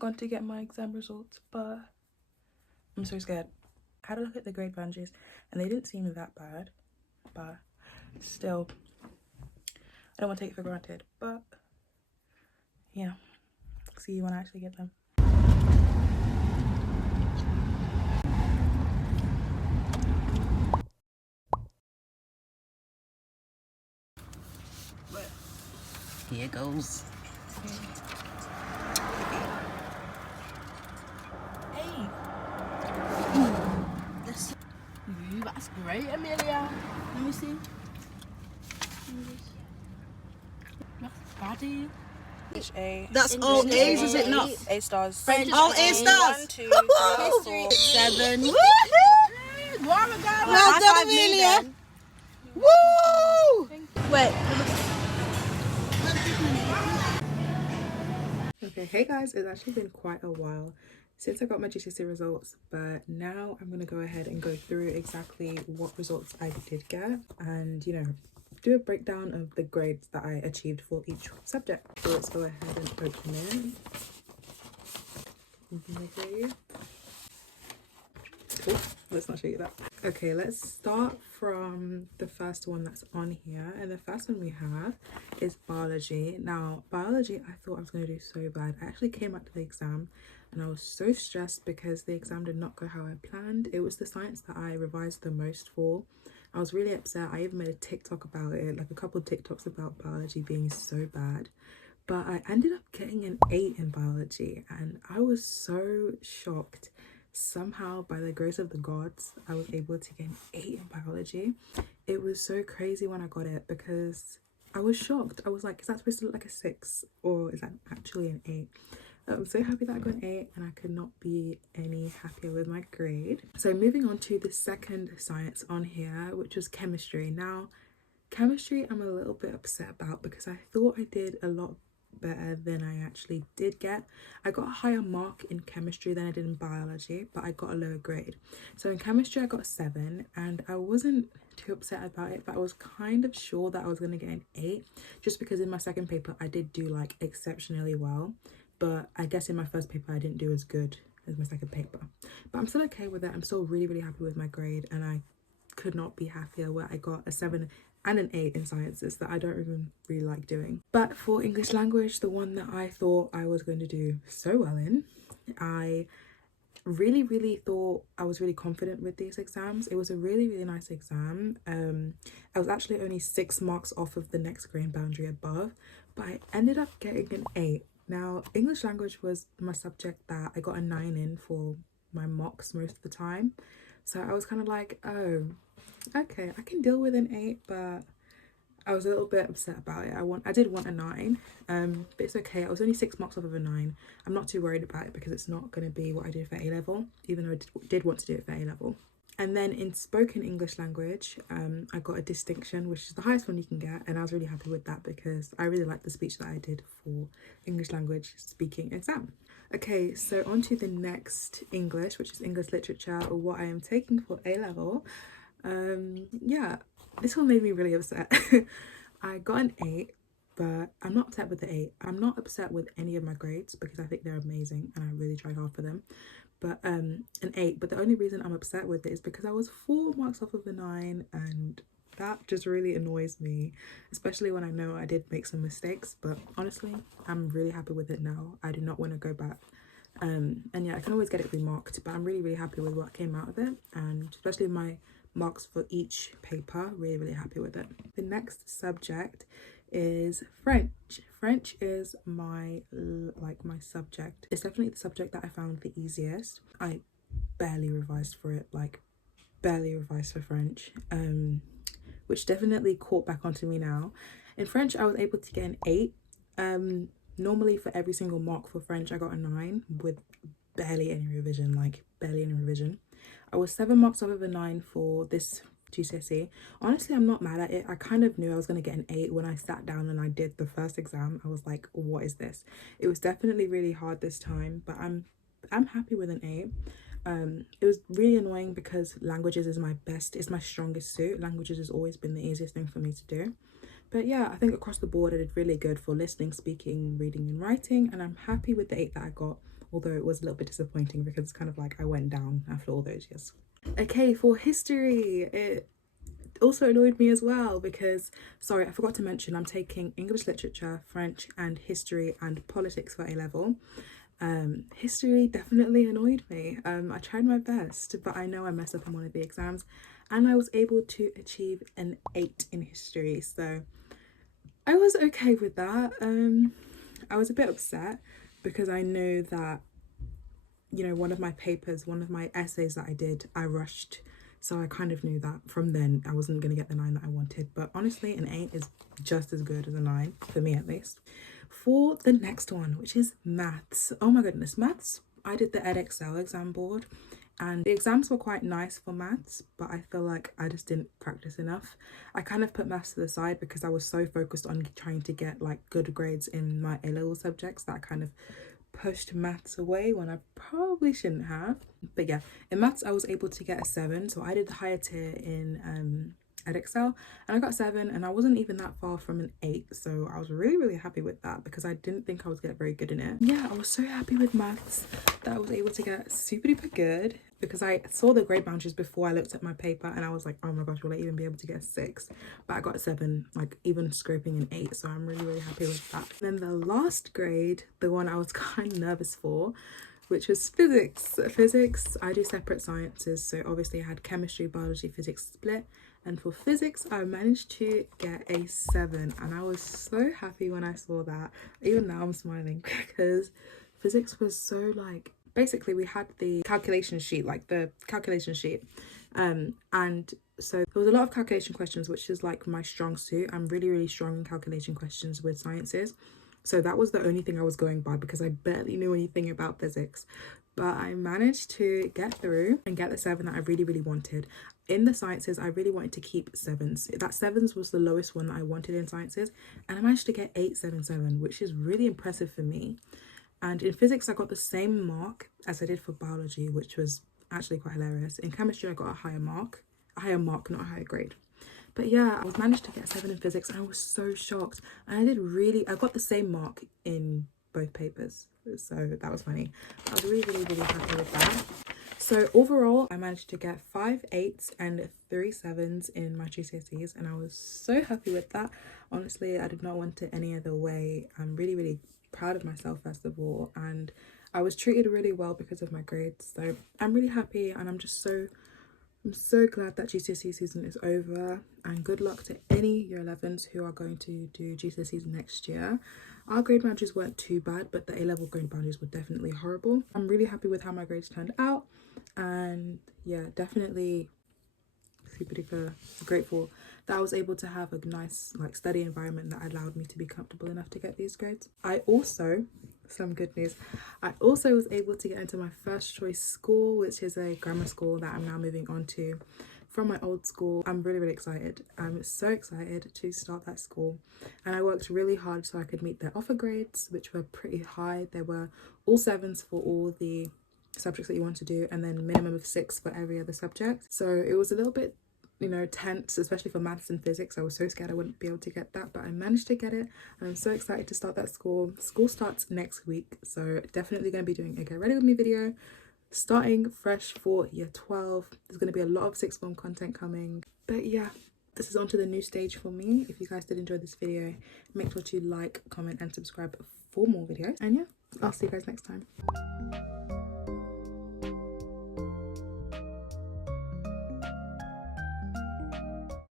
gone to get my exam results, but I'm so scared. I had a look at the grade boundaries and they didn't seem that bad, but still, I don't want to take it for granted. But yeah, see you when I actually get them. Here goes. Hey. That's great, Amelia. Let me see. That's body. A. That's all A's, is it not? A stars. All A stars. 1, 2, 3, 4, 7. Woo! Well done, Amelia. Woo! Wait. Okay, hey guys, it's actually been quite a while since I got my GCSE results, but now I'm going to go ahead and go through exactly what results I did get and, you know, do a breakdown of the grades that I achieved for each subject. So let's go ahead and open it. Oh, let's not show you that. Okay, let's start from the first one that's on here, and the first one we have is biology. Now biology, I thought I was going to do so bad. I actually came out to the exam and I was so stressed because the exam did not go how I planned. It was the science that I revised the most for. I was really upset. I even made a TikTok about it, like a couple of TikToks about biology being so bad. But I ended up getting an 8 in biology and I was so shocked. Somehow, by the grace of the gods, I was able to get an 8 in biology. It was so crazy when I got it because I was shocked. I was like, is that supposed to look like a 6 or is that actually an 8? I'm so happy that I got an 8 and I could not be any happier with my grade. So moving on to the second science on here, which was chemistry. Now, chemistry I'm a little bit upset about because I thought I did a lot better than I actually did get. I got a higher mark in chemistry than I did in biology, but I got a lower grade. So in chemistry I got a 7 and I wasn't too upset about it, but I was kind of sure that I was going to get an 8 just because in my second paper I did do like exceptionally well, but I guess in my first paper I didn't do as good as my second paper. But I'm still okay with it. I'm still really happy with my grade and I could not be happier where I got a 7 and an 8 in sciences that I don't even really like doing. But for English language, the one that I thought I was going to do so well in, I really thought I was really confident with these exams. It was a really nice exam. I was actually only 6 marks off of the next grade boundary above, but I ended up getting an 8. Now, English language was my subject that I got a 9 in for my mocks most of the time. So I was kind of like, oh, okay, I can deal with an 8, but I was a little bit upset about it. I did want a 9, but it's okay. I was only 6 marks off of a 9. I'm not too worried about it because it's not going to be what I did for A level, even though I did want to do it for A level. And then in spoken English language, I got a distinction, which is the highest one you can get, and I was really happy with that because I really liked the speech that I did for English language speaking exam. Okay, so on to the next English, which is English literature, or what I am taking for A level. Yeah, this one made me really upset. I got an 8, but I'm not upset with the 8. I'm not upset with any of my grades because I think they're amazing and I really tried hard for them. But an 8, but the only reason I'm upset with it is because I was 4 marks off of a 9 and that just really annoys me, especially when I know I did make some mistakes. But honestly, I'm really happy with it now. I do not want to go back. And yeah, I can always get it remarked, but I'm really happy with what came out of it, and especially my marks for each paper, really happy with it. The next subject is French. French is my subject. It's definitely the subject that I found the easiest. I barely revised for it, like barely revised for French, which definitely caught back onto me now. In French I was able to get an 8. Normally for every single mark for French I got a 9 with barely any revision, I was 7 marks off of a 9 for this GCSE. Honestly, I'm not mad at it. I kind of knew I was going to get an 8 when I sat down and I did the first exam. I was like, what is this? It was definitely really hard this time, but I'm happy with an 8. It was really annoying because languages is my strongest suit. Languages has always been the easiest thing for me to do. But yeah, I think across the board I did really good for listening, speaking, reading and writing, and I'm happy with the 8 that I got although it was a little bit disappointing because it's kind of like I went down after all those years. Okay, for history, it also annoyed me as well because, sorry, I forgot to mention I'm taking English literature, French and history and politics for A-level. History definitely annoyed me. I tried my best, but I know I messed up on one of the exams and I was able to achieve an 8 in history, so I was okay with that. I was a bit upset because I knew that, you know, one of my essays that I did, I rushed. So I kind of knew that from then I wasn't going to get the 9 that I wanted. But honestly, an 8 is just as good as a 9, for me at least. For the next one, which is maths. Oh my goodness, maths. I did the Edexcel exam board and the exams were quite nice for maths, but I feel like I just didn't practice enough. I kind of put maths to the side because I was so focused on trying to get like good grades in my A-level subjects that I kind of pushed maths away when I probably shouldn't have. But yeah, in maths I was able to get a 7, so I did the higher tier in Edexcel and I got 7 and I wasn't even that far from an 8, so I was really happy with that because I didn't think I was get very good in it. Yeah, I was so happy with maths that I was able to get super duper good because I saw the grade boundaries before I looked at my paper and I was like, oh my gosh, will I even be able to get a 6? But I got a 7, like even scraping an 8, so I'm really happy with that. And then the last grade, the one I was kind of nervous for, which was physics. Physics, I do separate sciences, so obviously I had chemistry, biology, physics split. And for physics, I managed to get a 7 and I was so happy when I saw that. Even now I'm smiling because physics was so like, basically we had the calculation sheet, and so there was a lot of calculation questions, which is like my strong suit. I'm really strong in calculation questions with sciences. So that was the only thing I was going by because I barely knew anything about physics. But I managed to get through and get the 7 that I really wanted. In the sciences, I really wanted to keep 7s. That 7s was the lowest one that I wanted in sciences. And I managed to get 877, which is really impressive for me. And in physics, I got the same mark as I did for biology, which was actually quite hilarious. In chemistry, I got a higher mark, not a higher grade. But yeah, I managed to get 7 in physics and I was so shocked. And I got the same mark in both papers. So that was funny. I was really happy with that. So overall, I managed to get 5 8s and 3 7s in my GCSEs and I was so happy with that. Honestly, I did not want it any other way. I'm really proud of myself first of all, and I was treated really well because of my grades. So I'm really happy and I'm so glad that GCSE season is over, and good luck to any year 11s who are going to do GCSEs next year. Our grade boundaries weren't too bad, but the A-level grade boundaries were definitely horrible. I'm really happy with how my grades turned out, and yeah, definitely super duper grateful that I was able to have a nice like study environment that allowed me to be comfortable enough to get these grades. Some good news, I also was able to get into my first choice school, which is a grammar school that I'm now moving on to from my old school. I'm really excited. I'm so excited to start that school, and I worked really hard so I could meet their offer grades, which were pretty high. There were all 7s for all the subjects that you want to do and then minimum of 6 for every other subject. So it was a little bit, you know, tense, especially for maths and physics. I was so scared I wouldn't be able to get that, but I managed to get it and I'm so excited to start that school. School starts next week, so definitely going to be doing a get ready with me video, starting fresh for year 12. There's going to be a lot of sixth form content coming, but yeah, this is onto the new stage for me. If you guys did enjoy this video, make sure to like, comment and subscribe for more videos, and yeah, I'll see you guys next time.